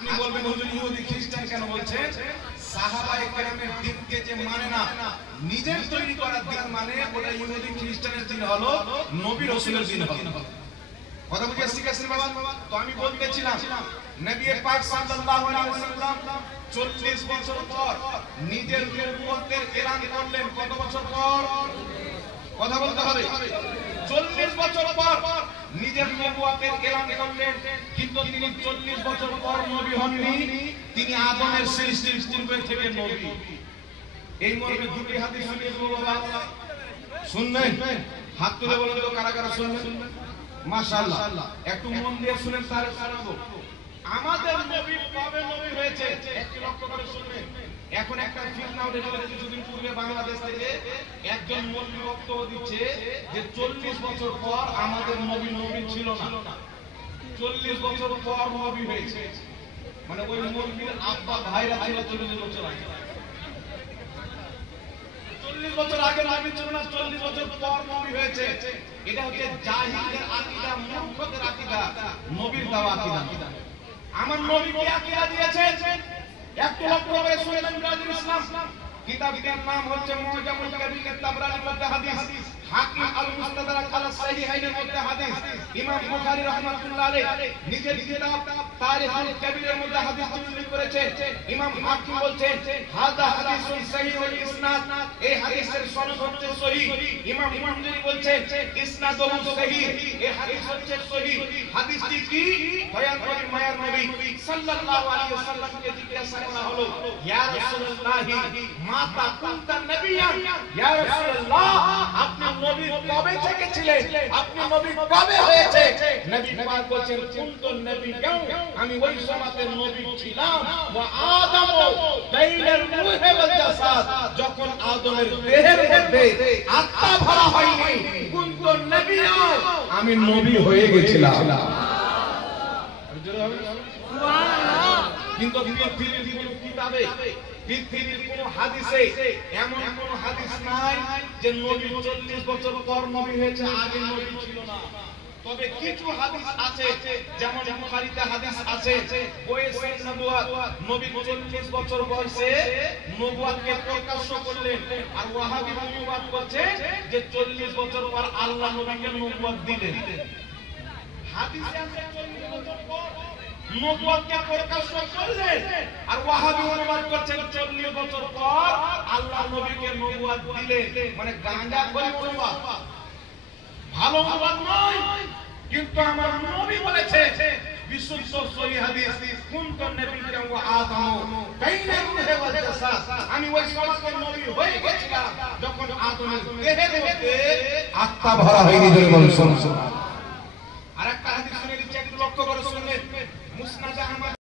আপনি বলবেন হুজুর ইহুদি খ্রিস্টান কেন বলছেন? সাহাবায়ে কেরামের দিনকে যে মানে না, নিজের তৈরি করা দিন মানে, ওটা ইহুদি খ্রিস্টানের দিন হলো নবী রাসূলের দিন হলো। কথা বুঝে শিখেছেন বাবা? তো আমি বলতেছিলাম নবী পাক সাল্লাল্লাহু আলাইহি ওয়াসাল্লাম 40 বছর পর নিজের নবুয়তের এলান করলেন। কত বছর পর? কথা বলতে হবে। 40 বছর পর নিজের নবুয়তের এলান করলেন, কিন্তু তিনি 40 বছর পর নবী হননি, তিনি আদমের সৃষ্টির পূর্বে থেকে নবী। এই মর্মে দুটি হাদিস শুনিয়ে দেব বাবা, শুনবেন? হাত তুলে বলেন তো কারা কারা শুনবেন? মাশাআল্লাহ, একটু মন দিয়ে শুনেন তাহলে শোনাবো। আমাদের নবী কবে নবী হয়েছে একটু লক্ষ্য করে শুনবেন। এখন একটা ফিতনা উঠেছিল কিছুদিন পূর্বে বাংলাদেশ থেকে, একজন মৌলবি বক্তব্য দিচ্ছে যে 40 বছর পর আমাদের নবী নবী ছিল না, 40 বছর পর নবী হয়েছে। মানে ওই মৌলবির আব্বা ভাইরা ছিল 40 বছর আগে, 40 বছর আগে নবী ছিল না, 40 বছর পর নবী হয়েছে। এটা হচ্ছে জাহিলদের আকীদা, মূর্খদের আকীদা, নবীর দেওয়া আকীদা। আমার নবী কি আকীদা দিয়েছেন একটু লক্ষ্য করে শুনেন। ব্রাজিল ইসলাম কিতাবটির নাম হচ্ছে মুআজামুল কাবীর, তাবরানির মধ্যে হাদিস, হাকিম আল মুস্তাদরাক আলা সাহিহাইনের মধ্যে হাদিস, ইমাম বুখারী রাহমাতুল্লাহ আলাইহি নিজের কিতাব তারিখুল কাবীরের মধ্যে হাদিস উল্লেখ করেছে। ইমাম হাকিম বলছেন হাদা হাদিসুন সহিহুল ইসনাদ, এই হাদিসের সনদ হচ্ছে সহিহ। ইমাম মুনজিরি বলছেন ইসনাদুহু সহিহ, এই হাদিস হচ্ছে সহিহ। হাদিসটি কি? দয়ার নবী মায়ার নবী সাল্লাল্লাহু আলাইহি ওয়াসাল্লামকে জিজ্ঞাসা করা হলো, ইয়া রাসূলুল্লাহি মাতা কুনতা নবিয়ান, ইয়া রাসূলুল্লাহ আপনি নবী কবে থেকে ছিলেন, আপনি নবী কবে হয়েছে? নবী পাক বলেন কুনতু নবিয়ান, আমি ওই সময়তে নবী ছিলাম, ওয়া আদম বাইনাল রূহি ওয়াল জাসাদ, যখন আদমের দেহের মধ্যে আত্মা ভরা হয়নি, কুনতু নবিয়ান আমি নবী হয়ে গেছিলাম। সুবহানাল্লাহ। কিন্তু পৃথিবীর কোনো কিতাবে, পৃথিবীর কোন হাদিসে এমন কোন হাদিস নাই যে নবী 40 বছর পর নবী হয়েছে, আগে নবী ছিল না। তবে কিছু হাদিস আছে, যেমন বুখারীতে হাদিস আছে বয়সে নবুয়ত, নবী 40 বছর বয়সে নবুয়তকে প্রকাশ করলেন। আর ওয়াহাবী মতবাদ করছে যে 40 বছর পর আল্লাহ নবীকে নবুয়ত দিলেন। হাদিসে আছে 40 বছর পর নবুয়তকে প্রকাশ করলেন, আর ওয়াহাবী অনুবাদ করছেন 40 বছর পর আল্লাহ নবীকে নবুয়ত দিলেন। মানে গাঁজা করে অনুবাদ, ভালো অনুবাদ নয়। কিন্তু আমার নবী বলেছে বিশুদ্ধ সহিহ হাদিস, কুনতু নবিয়্যান ওয়া আদম বাইনা রূহি ওয়াল জাসাদ, আমি ওই সমস্ত নবী হয়ে গেছিলাম যখন আদমের দেহের মধ্যে আত্মা ভরা হয়নি।